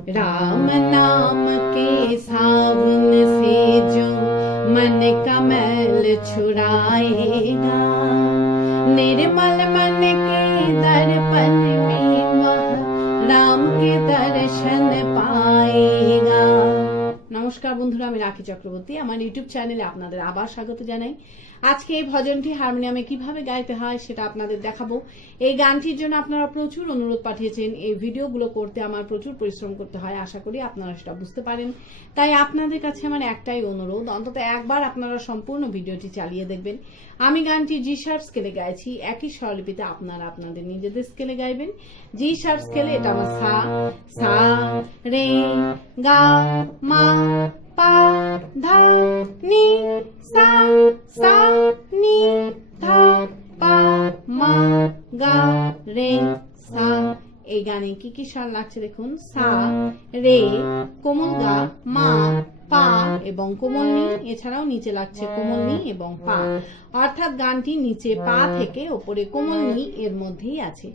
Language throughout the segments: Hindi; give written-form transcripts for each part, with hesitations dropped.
राम नाम के सावन से जो मन का मैल छुड़ाएगा, निर्मल मन के दर्पण में वह राम के दर्शन पाएगा। नमस्कार बंधुरा, आमी राखी चक्रवर्ती आमार यूट्यूब चैनेले आपनादेर आबार स्वागत जानाई। আজকে এই ভজনটি হারমোনিয়ামে কিভাবে গাইতে হয় সেটা আপনাদের দেখাবো। এই গানটির জন্য আপনারা প্রচুর অনুরোধ পাঠিয়েছেন। এই ভিডিওগুলো করতে আমার প্রচুর পরিশ্রম করতে হয়, আশা করি আপনারা সেটা বুঝতে পারেন। তাই আপনাদের কাছে আমার একটাই অনুরোধ, অন্তত একবার আপনারা সম্পূর্ণ ভিডিওটি চালিয়ে দেখবেন। আমি গানটি জি শার্প স্কেলে গাইছি, একই স্বরলিপিতে আপনারা আপনাদের নিজেদের স্কেলে গাইবেন। জি শার্প স্কেলে এটা আমার সা, সা রে গা মা পা ধা নি সা, সা নি ধা পা মা গা রে সা। এই গানে কি কি স্বর লাগছে দেখুন, সা রে কোমল গা মা পা এবং কোমল নি, এছাড়াও নিচে লাগছে কোমল নি এবং পা, অর্থাৎ গানটি নিচে পা থেকে ওপরে কোমল নি এর মধ্যেই আছে।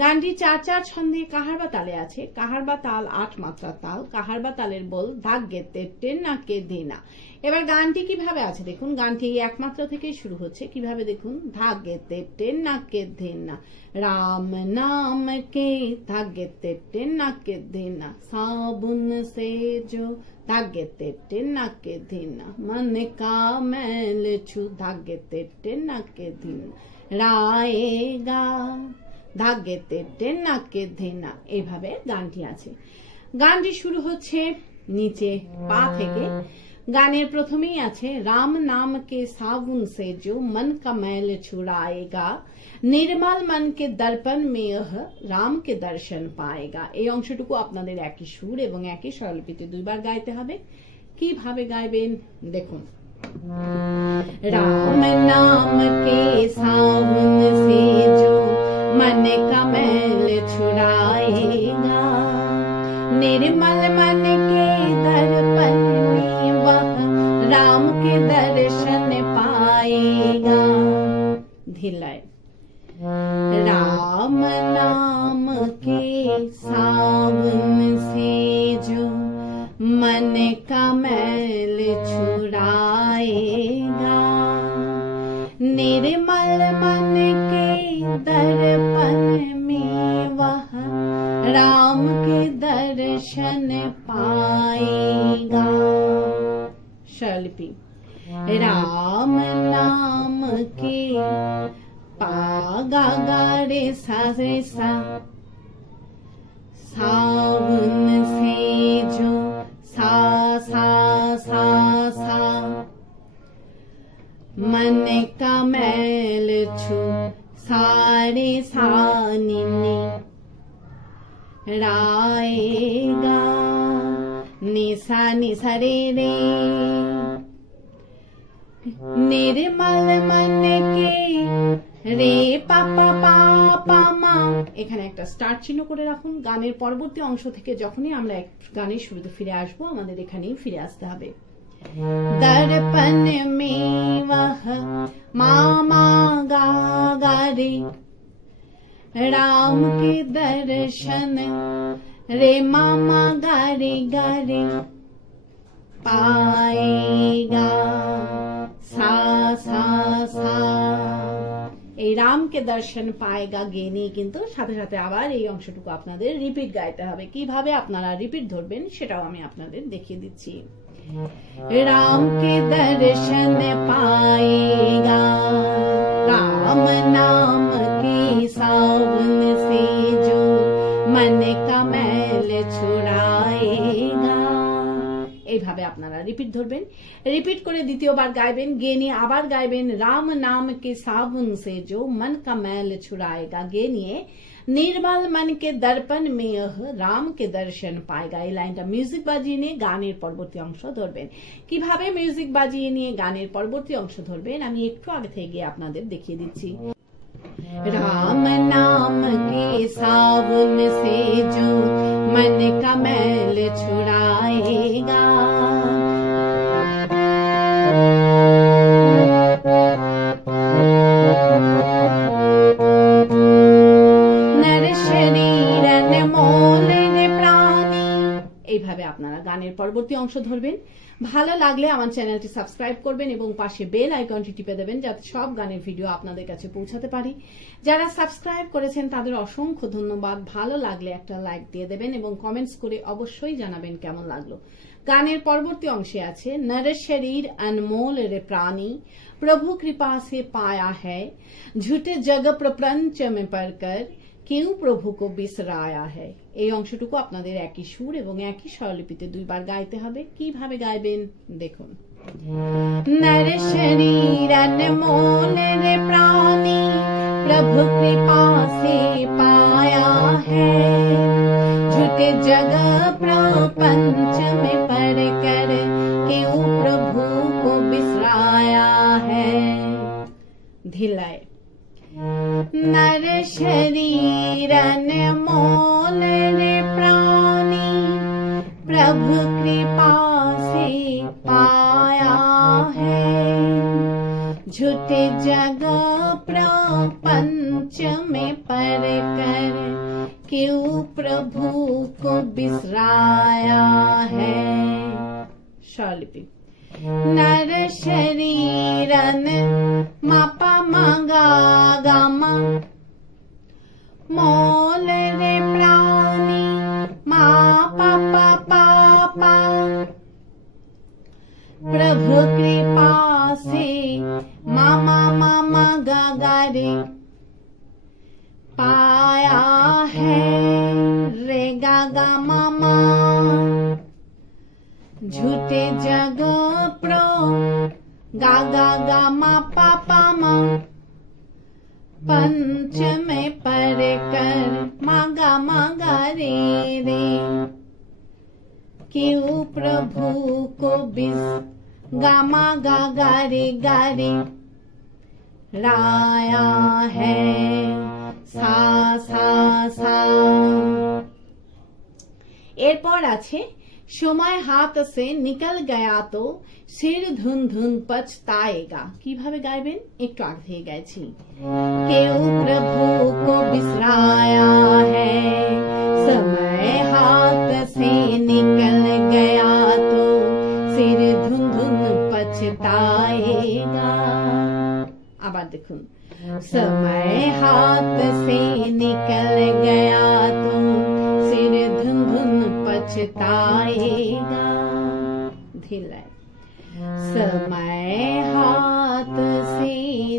গানটি 4/4 ছন্দে কাহার বা তালে আছে। কাহার বা তাল 8 মাত্রার তাল। কাহার বা তালের বল ধাক গেতে টেন নাকে দেনা। এবার গানটি কিভাবে আছে দেখুন, গানটি এক মাত্রা থেকে শুরু হচ্ছে। কিভাবে দেখুন, ধাক গেতে টেন নাকে দেনা, রাম নাম কে ধাক গেতে টেন নাকে দেনা, साबुन से जो धागे तेटे नाके धीना, मन का मैल छू धागे तेटे नाके धीना, राएगा धागे तेटे नाके धीना। এইভাবে গানটি আছে। গানটি শুরু হচ্ছে নিচে পা থেকে। গানের প্রথমেই আছে রাম नाम के साबुन से जो मन का मैल छुड़ाएगा, निर्मल मन के दर्पण में यह राम के दर्शन पाएगा। এই অংশটুকু আপনাদের একই সুর এবং একই স্বরলিপিতে দুইবার গাইতে হবে। কিভাবে গাইবেন দেখুন, राम नाम के साबुन से जो मन का मैल छुड़ाएगा, निर्मल मन के दर्पण में वह राम के दर्शन पाएगा। धिलाए राम नाम के सावन से जो मन का मैल छुड़ाएगा, निर्मल मन के दर्पण में वह राम के दर्शन पाएगा। शलपी राम नाम के पा गा गा रे सा रे सा, सावन से जो सा सा सा सा, मन का मैल छू सारे सा नी नी, राएगा निसा निसा रे रे, निर्मल मन के রে পাপা পাপা মা। এখানে একটা স্টার্ট চিহ্ন করে রাখুন। গানের পরবর্তী অংশ থেকে যখনই আমরা এক গানের শুরুতে ফিরে আসবো, আমাদের এখানেই ফিরে আসতে হবে। দর্পণ মে ওহ মামা গা গা রে, রাম কে দর্শন রে মামা গা রে পাएगा, सा सा सा। এই রামকে দর্শন পায়েগা গেয়ে নিয়ে কিন্তু সাথে সাথে আবার এই অংশটুকু আপনাদের রিপিট গাইতে হবে। কিভাবে আপনারা রিপিট ধরবেন সেটাও আমি আপনাদের দেখিয়ে দিচ্ছি। রামকে দর্শন পায়েগা, राम नाम के सावन से जो मन का मैल छुड़ाएगा। এইভাবে আপনারা রিপিট ধরবেন। রিপিট করে দ্বিতীয়বার গাইবেন, গেয়ে নিয়ে আবার গাইবেন রাম नाम के साबुन से जो मन का मैल छुड़ाएगा, গেয়ে নিয়ে निर्मल मन के दर्पण में यह राम के दर्शन पाएगा। এই লাইনটা মিউজিক বাজিয়ে নিয়ে গানের পরবর্তী অংশ ধরবেন। কিভাবে মিউজিক বাজিয়ে নিয়ে গানের পরবর্তী অংশ ধরবেন আমি একটু আগে থেকে গিয়ে আপনাদের দেখিয়ে দিচ্ছি। राम नाम के साबुन से जो मन का मैल छुड़ाएगा, नर शरीर अनमोल प्राणी কিভাবে আপনারা গানের পরবর্তী অংশ ধরবেন। ভালো লাগলে আমার চ্যানেলটি সাবস্ক্রাইব করবেন এবং পাশে বেল আইকনটি টিপে দেবেন যাতে সব গানের ভিডিও আপনাদের কাছে পৌঁছাতে পারি। যারা সাবস্ক্রাইব করেছেন তাদের অসংখ্য ধন্যবাদ। ভালো লাগলে একটা লাইক দিয়ে দেবেন এবং কমেন্টস করে অবশ্যই জানাবেন কেমন লাগলো। গানের পরবর্তী অংশে আছে नर शरीर अनमोल रे प्राणी प्रभु कृपा से पाया है झूठे जग प्रपंच में पढ़कर क्यों प्रभु को बिसराया है। এই অংশটুকু আপনাদের একই সুর এবং একই স্বরলিপিতে দুইবার গাইতে হবে। কিভাবে গাইবেন দেখুন। नर शरीर अनमोल रे प्राणी प्रभु कृपा से पाया है झूठे जग प्रपंच में पढ़कर क्यों प्रभु को बिसराया है। धिलाए नर शरीर अनमोल रे प्राणी प्रभु कृपा से पाया है झूठे जग प्रपंच में पढ़कर क्यों प्रभु को बिसराया है। शौलिपि नर शरीरन मापा मागा गामा मोल रे प्राणी मा पापा पापा प्रभु कृपा से मामा मामा गागा रे पाया है रे गागा मामा झूठे जग प्रो गागा गामा पापा मा पंच में पर कर मागा मागा रे रे क्यों प्रभु को बिस गामा गागा रे गारे राया है सा सा सा। एरपर आछे समय हाथ से निकल गया तो सिर धुन धुन पछताएगा। কিভাবে গাইবেন একটু আগে থেকে গাইছি। क्यों प्रभु को बिसराया है समय हाथ से निकल गया तो सिर धुन धुन पछताएगा। আবার দেখুন समय हाथ से निकल गया तो सिर धुन धुन पछताएगा। धिलाए समय हाथ से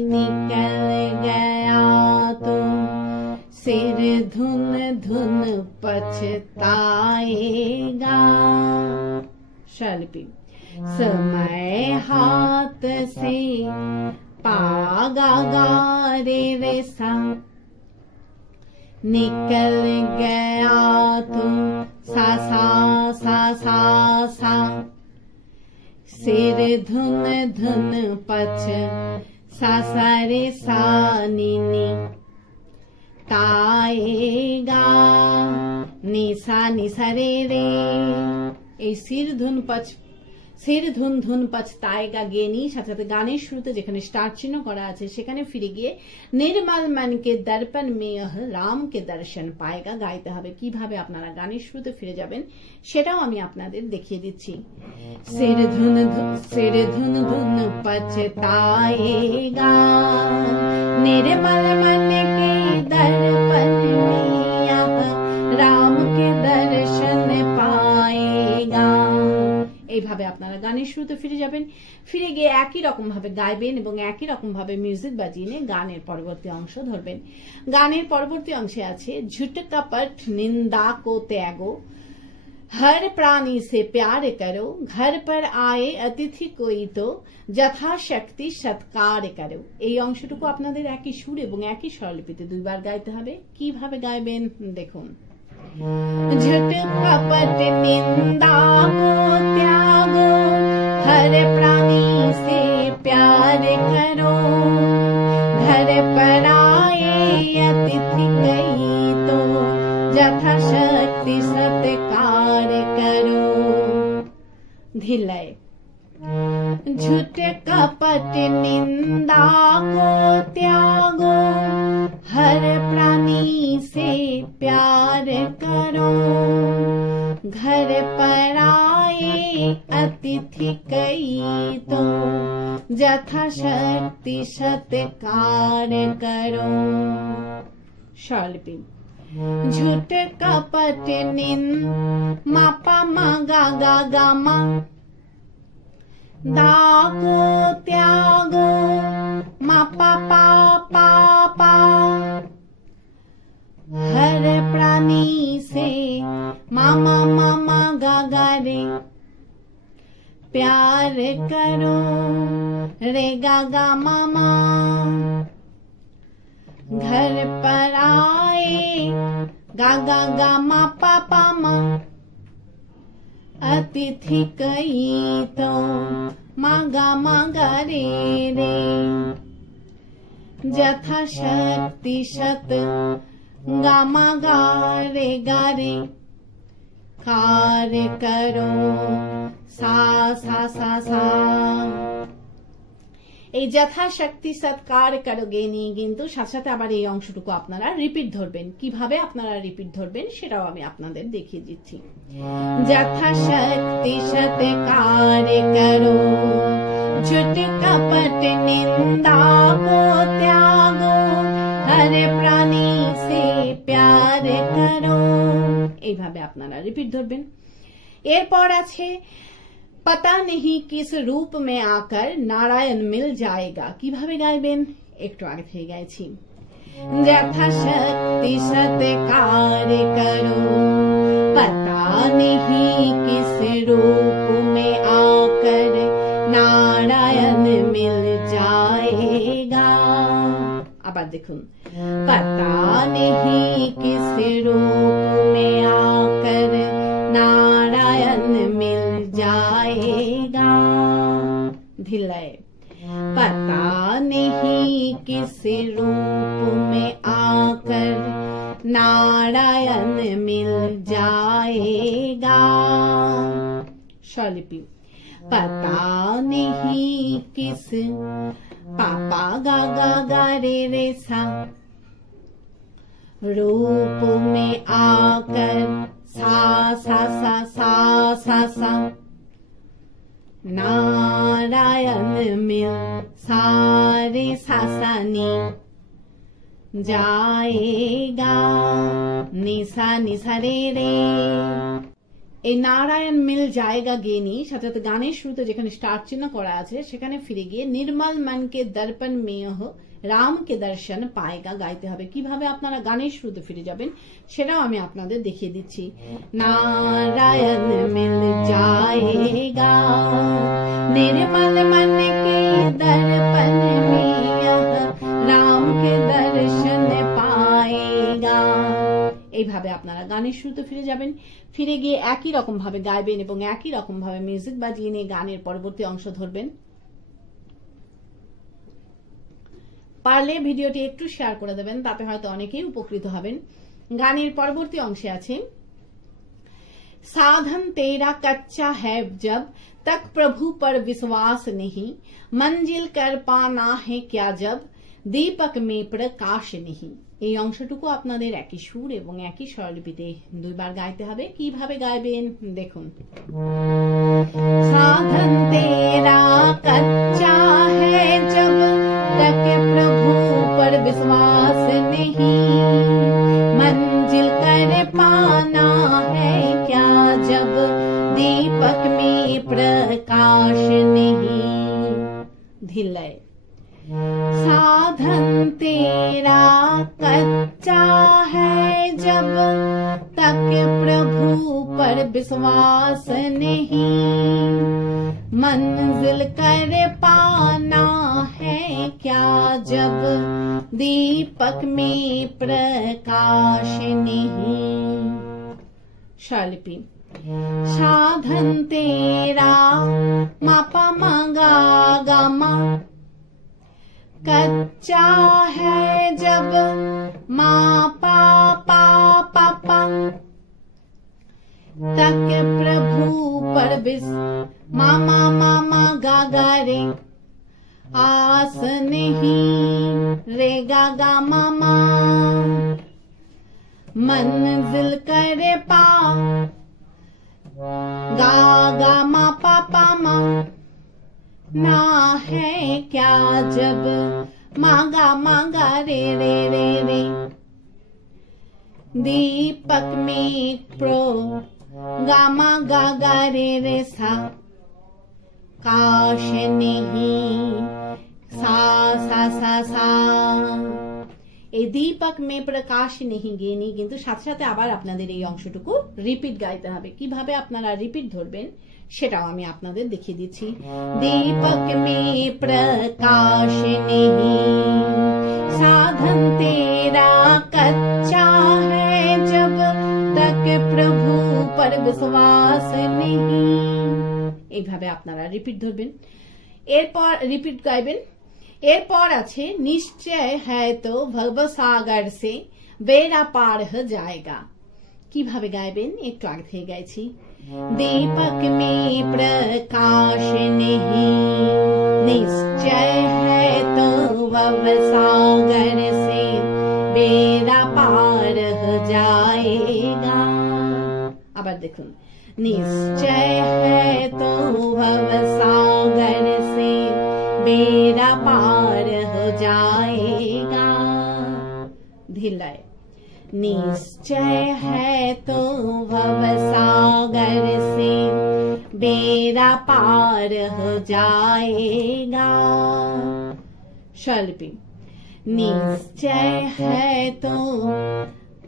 निकल गया तो सिर धुन धुन पछताएगा। शल्पी समय हाथ से पागा गा रे रे सा निकल गया तो सा सा सा सा सा सिर धुन धुन पछ सा सा रे सा नी नी ताएगा नी सा रे रे। এই সির ধুন পছ সির ধুন ধুন পছতাएगा গিয়ে নিয়ে সাথে গানের শুরুতে যেখানে স্টার চিহ্ন করা আছে সেখানে ফিরে গিয়ে निर्मल मन के दर्पण में यह राम के दर्शन पाएगा গাইতে হবে। কিভাবে আপনারা গানের শুরুতে ফিরে যাবেন সেটাও আমি আপনাদের দেখিয়ে দিচ্ছি। सिर धुन धुन पछताएगा निर्मल मन के दर्पण में यह राम के दर्शन पाएगा। এইভাবে আপনারা গানের শুরুতে ফিরে যাবেন। ফিরে গিয়ে একই রকম ভাবে গাইবেন এবং একই রকম ভাবে মিউজিক বাজিয়ে নিয়ে গানের পরবর্তী অংশ ধরবেন। গানের পরবর্তী অংশে আছে झूठ कपट निंदा को त्यागो हर प्राणी से प्यार करो घर पर आए अतिथि कोई तो যথাশক্তি সৎকার করো। এই অংশটুকু আপনাদের একই সুর এবং একই স্বরলিপিতে দুইবার গাইতে হবে। কিভাবে গাইবেন দেখুন। झूठ कपट निंदा को त्यागो हर प्राणी से प्यार करो घर पर आए अतिथि कई तो यथाशक्ति सत्कार करो। धिलाए झूठ कपट निंदा को त्यागो हर प्राणी से प्यार करो घर पर अतिथि कई तो यथाशक्ति सत्कार करो। स्वरलिपि झूठ कपट निंद मा पा मा गा मा दागो त्यागो मा पा पा हर प्राणी से मामा गा रे प्यार करो रे गा मामा। घर पर आए गा मा पापा मा अतिथि कई तो मागा रे यथाशक्ति सत गा रे कार्य करो सा। এই যথাশক্তি সৎকার করোগে নিয়ে কিন্তু সাথে সাথে আবার এই অংশটুকু আপনারা রিপিট ধরবেন। কিভাবে আপনারা রিপিট ধরবেন সেটাও আমি আপনাদের দেখিয়ে দিচ্ছি। যথাশক্তি সৎকার করো झूठ कपट निंदा को त्यागो हर प्राणी से प्यार करो। এইভাবে আপনারা রিপিট ধরবেন। এরপর আছে पता नहीं किस रूप में आकर नारायण मिल जाएगा। কিভাবে গাইবেন একটু আগে থেকে গাইছি। यथाशक्ति सत्कार करो पता नहीं किस रूप में आकर नारायण मिल जाएगा। আবার দেখুন पता नहीं किस रूप में आकर नारायण मिल जाएगा। धिलय पता नहीं किस रूप में आकर नारायण मिल जाएगा। स्वरलिपि पता नहीं किस पापा गा रे सा रूप में आकर सा नारायण मिल सारे सासानी जाएगा निशा रे এই নারায়ণ মিল জায়গা গেনি সাথে সাথে গানের শুরুতে যেখানে স্টার্ট চিহ্ন করা আছে সেখানে ফিরে গিয়ে নির্মল মন কে দর্পণ में हो রাম কে দর্শন পায়েগা গাইতে হবে। কিভাবে আপনারা গানের শুরুতে ফিরে যাবেন সেটাও আমি আপনাদের দেখিয়ে দিচ্ছি। নারায়ণ মিল জায়েগা निर्मल मन के दर्पण में राम के दर्शन पाएगा। এইভাবে আপনারা গানের শুরুতে ফিরে যাবেন। ফিরে গিয়ে একই রকম ভাবে গাইবেন এবং একই রকম ভাবে মিউজিক বাজিয়ে নিয়ে গানের পরবর্তী অংশ ধরবেন। পারলে ভিডিওটি একটু শেয়ার করে দেবেন, তাতে হয়তো অনেকেই উপকৃত হবেন। গানের পরবর্তী অংশে আছে साधन तेरा कच्चा है जब तक प्रभु पर विश्वास नहीं मंजिल कर पाना है क्या जब दीपक में प्रकाश नहीं। এই অংশটুকু আপনাদের একই সুর এবং একই স্বরলিপিতে দুইবার গাইতে হবে। কিভাবে গাইবেন দেখুন। साधन तेरा कच्चा है जब तक प्रभु पर विश्वास नहीं मंजिल कर पाना है क्या जब दीपक में प्रकाश नहीं। धिलय साधन तेरा कच्चा है जब तक प्रभु पर विश्वास नहीं मंजिल कर पाना है क्या जब दीपक में प्रकाश नहीं। स्वरलिपि साधन तेरा मापा मागा गामा कच्चा है जब मा पा पा पापा तक प्रभु पर विस मामा मामा गा रे आस नहीं रे गा मामा मंजिल करे पा गा मा पा मा, ना है क्या जब मांगा मांगा रे रे रे रे। दीपक में प्रो गामा गा गा रे रे सा, काश नहीं सा सा सा सा। এই দীপক মে প্রকাশ নেহি গেনি কিন্তু সাথে সাথে আবার আপনাদের এই অংশটুকু রিপিট গাইতে হবে। কিভাবে আপনারা রিপিট ধরবেন সেটাও আমি আপনাদের দেখিয়ে দিচ্ছি। দীপক মে প্রকাশ নেহি, সাধন তেরা কচ্চা হ্যায় জব তক প্রভু পর বিশ্বাস নেহি। এইভাবে আপনারা রিপিট ধরবেন, এরপর রিপিট গাইবেন। এরপর আছে নিশ্চয় হ্যায় তো ভবসাগর সে বেড়া পার হয়ে যায়গা। কিভাবে গাইবেন একটু আগে থেকে গাইছি। दीपक में प्रकाश नहीं, निश्चय है तो भवसागर से बेड़ा पार हो जाएगा। আবার দেখুন, निश्चय है तो भवसागर से बेड़ा पार हो जाएगा। धिल्लाए, निश्चय है तो भवसागर से बेड़ा पार हो जाएगा। शल्पी, निश्चय है तो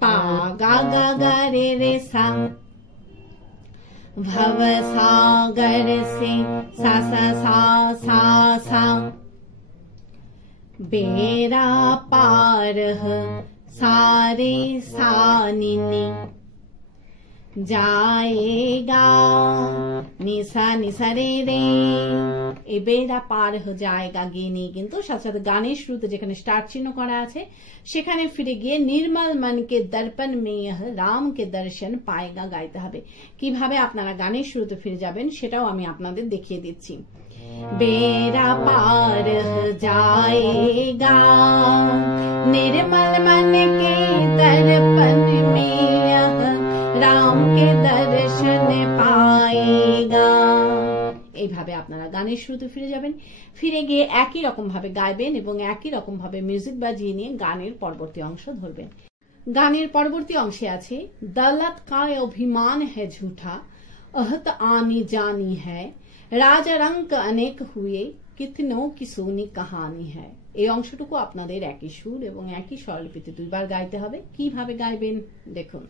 पा गा गा गा रे रे सा, भवसागर से सा सा सा सा सा, बेड़ा पार हो सारे सानिनी जाएगा। निशा निशा रे रे, এই বেড়া পার হয়ে যায়গা গিয়ে নিয়ে কিন্তু সাথে সাথে গানের শুরুতে যেখানে স্টার্ট চিহ্ন করা আছে সেখানে ফিরে গিয়ে নির্মল মন কে দর্পণ মে রাম কে দর্শন পায়েগা গাইতে হবে। কিভাবে আপনারা গানের শুরুতে ফিরে যাবেন সেটাও আমি আপনাদের দেখিয়ে দিচ্ছি। बेड़ा पार हो जाएगा, निर्मल मन के दर्पण में यह राम के दर्शन पाएगा। এইভাবে আপনারা গানের শুরুতে ফিরে যাবেন, ফিরে গিয়ে একই রকম ভাবে গাইবেন এবং একই রকম ভাবে মিউজিক বাজিয়ে নিয়ে গানের পরবর্তী অংশ ধরবেন। গানের পরবর্তী অংশে আছে दौलत का अभिमान है झूठा, अहत आनी जानी है, রাজা রঙ্ক অনেক হুয়ে কিতনো কি সুনি কাহানি হ্যায়। এই অংশটুকু আপনাদের একই সুর এবং একই স্বরলিপিতে দুইবার গাইতে হবে। কিভাবে গাইবেন দেখুন।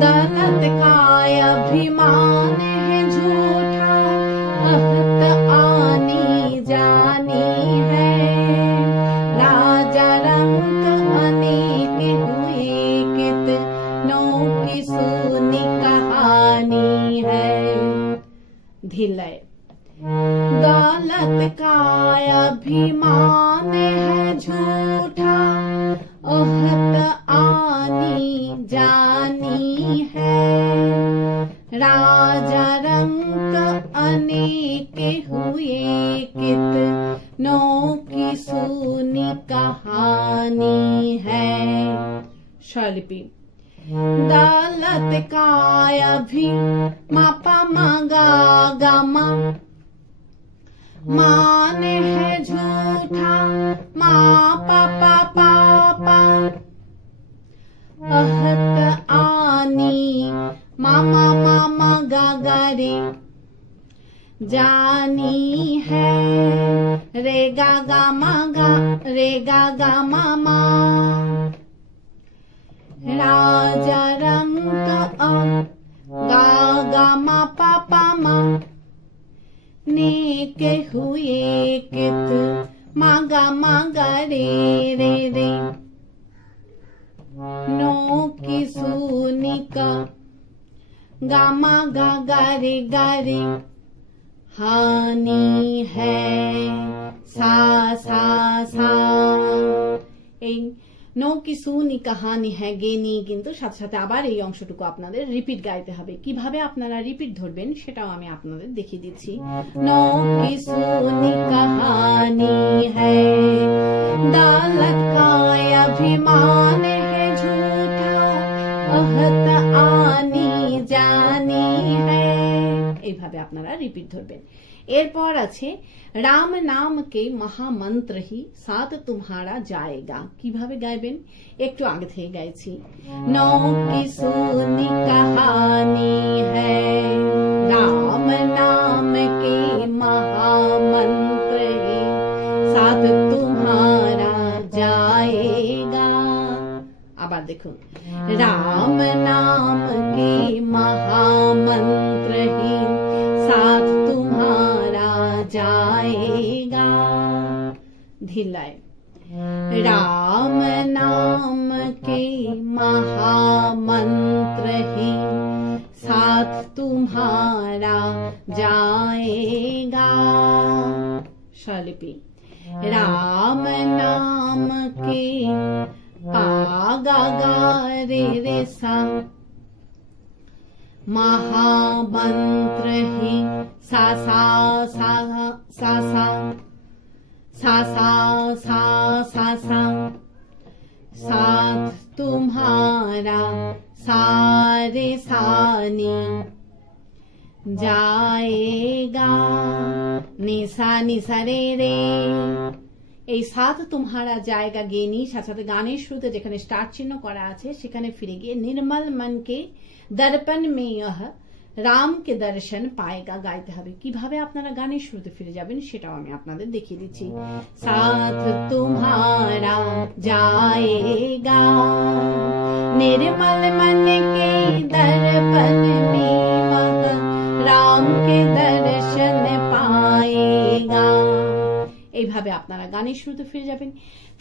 দৌলত কা অভিমান है झूठा, अहत आनी जानी है, राजा रंक अनेक हुए कितनो की सुनी कहानी है। धिल्लाए, दौलत का अभिमान है झूठा, अहत आनी जानी है, राजा रंक अनेक हुए कितनों की सुनी कहानी है। शैलिपि, दौलत का अभी मापा मांगा गामा, मान है झूठा मापा पापा पा, अहत आनी मामा मामा गागा रे, जानी है रे गागा मागा रे गागा मामा, राजा रंग गा गा मा पापा मा, नेक हुए कित मागा मागा रे रे रे, नो की सुनी का गामा गा गा रे गा रे, हानि है सा सा सा। नो কি সুনি কাহানি হ্যাঁ গেনি কিন্তু সাথে সাথে আবার এই অংশটুকু আপনাদের রিপিট গাইতে হবে। কিভাবে আপনারা রিপিট ধরবেন সেটাও আমি আপনাদের দেখিয়ে দিচ্ছি। নো কি সুনি কাহানি হ্যাঁ, दौलत का अभिमान है झूठा, अहत आनी जानी है। এইভাবে এইভাবে আপনারা রিপিট ধরবেন। এরপর আছে রাম নাম কে মহামন্ত্র হি সাথ তুমহারা জায়েগা। কিভাবে গাইবেন একটু আগে থেকে গাইছি। নौ की सुनी कहानी है राम नाम के महामंत्र ही साथ तुम्हारा जाएगा। আবার দেখুন, राम नाम के महामंत्र ही साथ तुम्हारा जाएगा। धिलाए राम नाम के महामंत्र ही साथ तुम्हारा जाएगा। शलिपि राम नाम के पागा गा रे रे सा महामंत्र ही सा सा सा सा सा सा सा सा सा सा साथ तुम्हारा सारे सानी जाएगा। निशा निशा रे रे এই সাথ তুমহারা জায়গা গেয়ে নিয়ে সাথে সাথে গানের শুরুতে যেখানে স্টার চিহ্ন করা আছে সেখানে ফিরে গিয়ে নির্মল মনকে দর্পণ মে ইহ রাম কে দর্শন পায়েগা গাইতে হবে। কিভাবে আপনারা গানের শুরুতে ফিরে যাবেন সেটাও আমি আপনাদের দেখিয়ে দিচ্ছি। সাথ তুমহারা জায়েগা নির্মল মন কে দর্পণ মে রাম কে দর্শন পায়েগা। এইভাবে আপনারা গানের শুরুতে ফিরে যাবেন।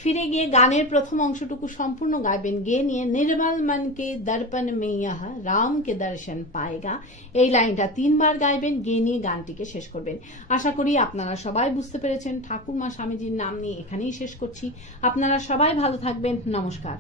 ফিরে গিয়ে গানের প্রথম অংশটুকু সম্পূর্ণ গাইবেন গেয়ে নিয়ে নির্মল মন কে দর্পণ মে ইহা রাম কে দর্শন পায়েগা। এই লাইনটা 3 বার গাইবেন, গেয়ে নিয়ে গানটিকে শেষ করবেন। আশা করি আপনারা সবাই বুঝতে পেরেছেন। ঠাকুরমা স্বামীজির নাম নিয়ে এখানেই শেষ করছি। আপনারা সবাই ভালো থাকবেন। নমস্কার।